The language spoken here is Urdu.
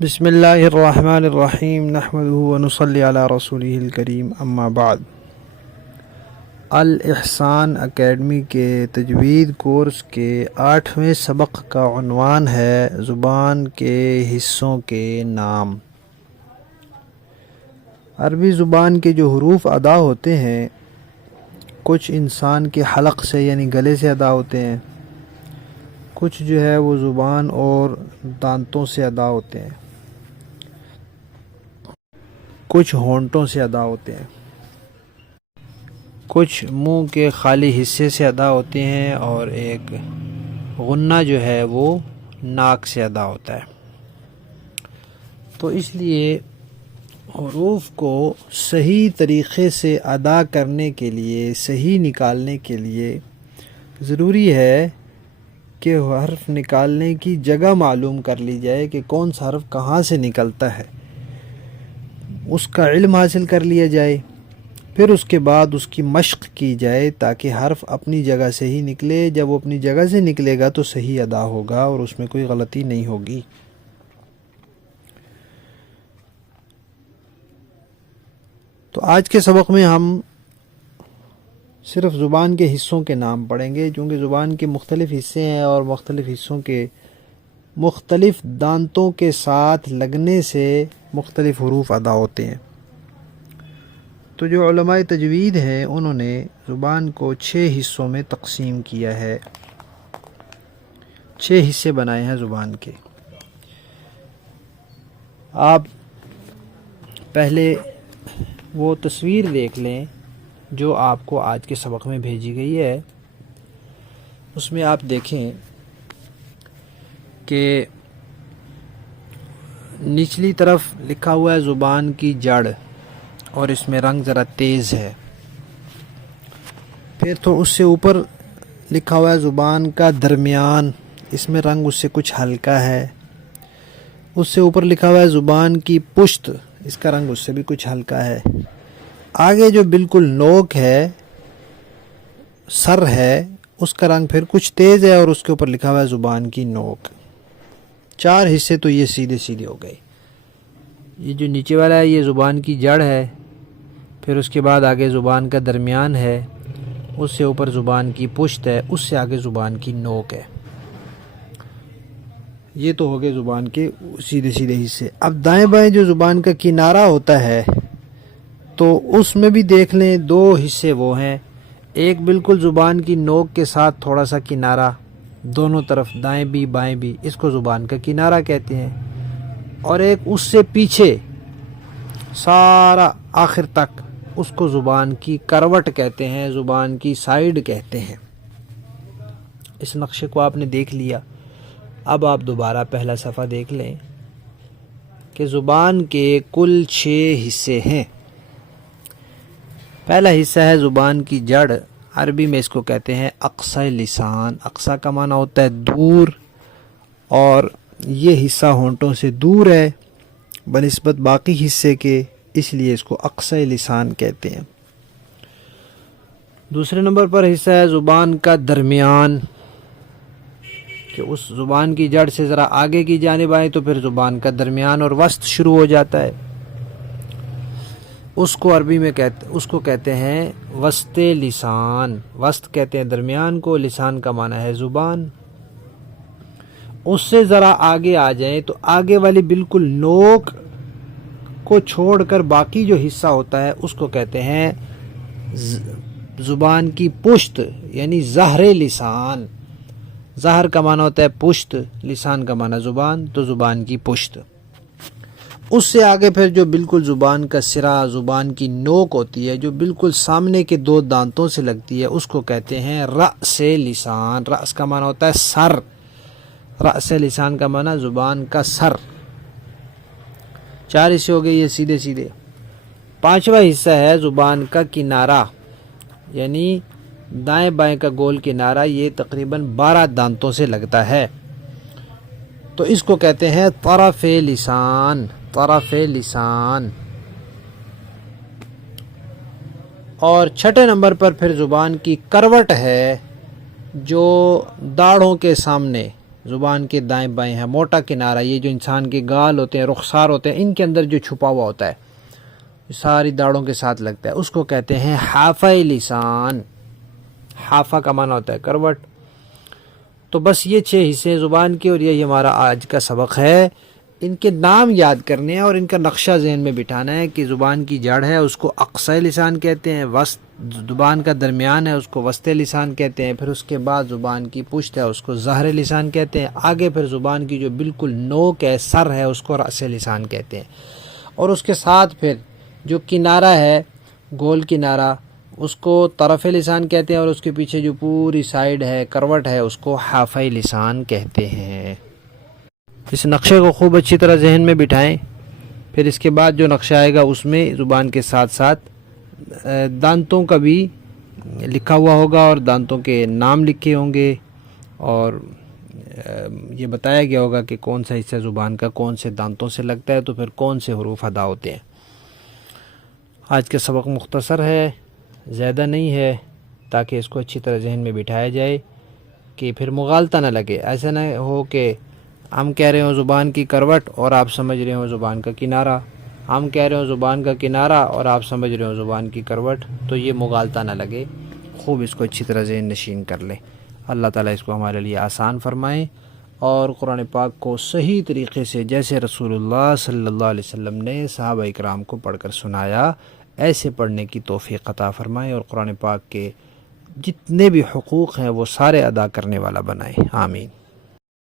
بسم اللہ الرحمن الرحیم نحمده ونصلی علی رسولہ الکریم اما بعد۔ الاحسان اکیڈمی کے تجوید کورس کے 8ویں سبق کا عنوان ہے زبان کے حصوں کے نام۔ عربی زبان کے جو حروف ادا ہوتے ہیں کچھ انسان کے حلق سے یعنی گلے سے ادا ہوتے ہیں، کچھ جو ہے وہ زبان اور دانتوں سے ادا ہوتے ہیں، کچھ ہونٹوں سے ادا ہوتے ہیں، کچھ منہ کے خالی حصے سے ادا ہوتے ہیں، اور ایک غنہ جو ہے وہ ناک سے ادا ہوتا ہے۔ تو اس لیے حروف کو صحیح طریقے سے ادا کرنے کے لیے، صحیح نکالنے کے لیے ضروری ہے کہ حرف نکالنے کی جگہ معلوم کر لی جائے کہ کون سا حرف کہاں سے نکلتا ہے، اس کا علم حاصل کر لیا جائے، پھر اس کے بعد اس کی مشق کی جائے تاکہ حرف اپنی جگہ سے ہی نکلے۔ جب وہ اپنی جگہ سے نکلے گا تو صحیح ادا ہوگا اور اس میں کوئی غلطی نہیں ہوگی۔ تو آج کے سبق میں ہم صرف زبان کے حصوں کے نام پڑھیں گے، چونکہ زبان کے مختلف حصے ہیں اور مختلف حصوں کے مختلف دانتوں کے ساتھ لگنے سے مختلف حروف ادا ہوتے ہیں۔ تو جو علماء تجوید ہیں انہوں نے زبان کو 6 حصوں میں تقسیم کیا ہے، 6 حصے بنائے ہیں زبان کے۔ آپ پہلے وہ تصویر دیکھ لیں جو آپ کو آج کے سبق میں بھیجی گئی ہے، اس میں آپ دیکھیں کہ نچلی طرف لکھا ہوا ہے زبان کی جڑ، اور اس میں رنگ ذرا تیز ہے۔ پھر تو اس سے اوپر لکھا ہوا ہے زبان کا درمیان، اس میں رنگ اس سے کچھ ہلکا ہے۔ اس سے اوپر لکھا ہوا ہے زبان کی پشت، اس کا رنگ اس سے بھی کچھ ہلکا ہے۔ آگے جو بالکل نوک ہے، سر ہے، اس کا رنگ پھر کچھ تیز ہے، اور اس کے اوپر لکھا ہوا ہے زبان کی نوک۔ 4 حصے تو یہ سیدھے سیدھے ہو گئے۔ یہ جو نیچے والا ہے یہ زبان کی جڑ ہے، پھر اس کے بعد آگے زبان کا درمیان ہے، اس سے اوپر زبان کی پشت ہے، اس سے آگے زبان کی نوک ہے۔ یہ تو ہو گئے زبان کے سیدھے سیدھے حصے۔ اب دائیں بائیں جو زبان کا کنارہ ہوتا ہے تو اس میں بھی دیکھ لیں 2 حصے وہ ہیں، ایک بالکل زبان کی نوک کے ساتھ تھوڑا سا کنارہ، دونوں طرف دائیں بھی بائیں بھی، اس کو زبان کا کنارہ کہتے ہیں، اور ایک اس سے پیچھے سارا آخر تک، اس کو زبان کی کروٹ کہتے ہیں، زبان کی سائیڈ کہتے ہیں۔ اس نقشے کو آپ نے دیکھ لیا۔ اب آپ دوبارہ پہلا صفحہ دیکھ لیں کہ زبان کے کل 6 حصے ہیں۔ پہلا حصہ ہے زبان کی جڑ، عربی میں اس کو کہتے ہیں اقصی لسان۔ اقصی کا معنی ہوتا ہے دور، اور یہ حصہ ہونٹوں سے دور ہے بنسبت باقی حصے کے، اس لیے اس کو اقصی لسان کہتے ہیں۔ دوسرے نمبر پر حصہ ہے زبان کا درمیان، کہ اس زبان کی جڑ سے ذرا آگے کی جانب آئے تو پھر زبان کا درمیان اور وسط شروع ہو جاتا ہے، اس کو عربی میں کہتے ہیں وسط لسان۔ وسط کہتے ہیں درمیان کو، لسان کا معنی ہے زبان۔ اس سے ذرا آگے آ جائیں تو آگے والی بالکل نوک کو چھوڑ کر باقی جو حصہ ہوتا ہے اس کو کہتے ہیں زبان کی پشت، یعنی ظہر لسان۔ ظہر کا معنی ہوتا ہے پشت، لسان کا معنی زبان، تو زبان کی پشت۔ اس سے آگے پھر جو بالکل زبان کا سرا، زبان کی نوک ہوتی ہے جو بالکل سامنے کے 2 دانتوں سے لگتی ہے، اس کو کہتے ہیں رأس لسان۔ رأس کا معنی ہوتا ہے سر، رأس لسان کا معنی زبان کا سر۔ 4 حصے ہو گئے یہ سیدھے سیدھے۔ 5واں حصہ ہے زبان کا کنارہ، یعنی دائیں بائیں کا گول کنارہ، یہ تقریباً 12 دانتوں سے لگتا ہے، تو اس کو کہتے ہیں طرف لسان۔ طرف لسان۔ اور 6 نمبر پر پھر زبان کی کروٹ ہے، جو داڑھوں کے سامنے زبان کے دائیں بائیں ہے، موٹا کنارہ، یہ جو انسان کے گال ہوتے ہیں، رخسار ہوتے ہیں، ان کے اندر جو چھپا ہوا ہوتا ہے، ساری داڑھوں کے ساتھ لگتا ہے، اس کو کہتے ہیں حافہ لسان۔ حافہ کا معنی ہوتا ہے کروٹ۔ تو بس یہ 6 حصے زبان کے، اور یہی ہمارا آج کا سبق ہے۔ ان کے نام یاد کرنے ہیں اور ان کا نقشہ ذہن میں بٹھانا ہے کہ زبان کی جڑ ہے اس کو اقصی لسان کہتے ہیں، وسط زبان کا درمیان ہے اس کو وسط لسان کہتے ہیں، پھر اس کے بعد زبان کی پشت ہے اس کو ظاہر لسان کہتے ہیں، آگے پھر زبان کی جو بالکل نوک ہے، سر ہے، اس کو رأس لسان کہتے ہیں، اور اس کے ساتھ پھر جو کنارہ ہے، گول کنارہ، اس کو طرف لسان کہتے ہیں، اور اس کے پیچھے جو پوری سائیڈ ہے، کروٹ ہے، اس کو حافہ لسان کہتے ہیں۔ اس نقشے کو خوب اچھی طرح ذہن میں بٹھائیں، پھر اس کے بعد جو نقشہ آئے گا اس میں زبان کے ساتھ ساتھ دانتوں کا بھی لکھا ہوا ہوگا اور دانتوں کے نام لکھے ہوں گے، اور یہ بتایا گیا ہوگا کہ کون سا حصہ زبان کا کون سے دانتوں سے لگتا ہے، تو پھر کون سے حروف ادا ہوتے ہیں۔ آج کا سبق مختصر ہے، زیادہ نہیں ہے، تاکہ اس کو اچھی طرح ذہن میں بٹھایا جائے کہ پھر مغالطہ نہ لگے، ایسا نہ ہو کہ ہم کہہ رہے ہوں زبان کی کروٹ اور آپ سمجھ رہے ہوں زبان کا کنارہ، ہم کہہ رہے ہوں زبان کا کنارہ اور آپ سمجھ رہے ہوں زبان کی کروٹ، تو یہ مغالطہ نہ لگے، خوب اس کو اچھی طرح ذہن نشین کر لیں۔ اللہ تعالیٰ اس کو ہمارے لیے آسان فرمائیں، اور قرآن پاک کو صحیح طریقے سے جیسے رسول اللہ صلی اللہ علیہ وسلم نے صحابہ اکرام کو پڑھ کر سنایا، ایسے پڑھنے کی توفیق عطا فرمائیں، اور قرآن پاک کے جتنے بھی حقوق ہیں وہ سارے ادا کرنے والا بنائیں۔ آمین۔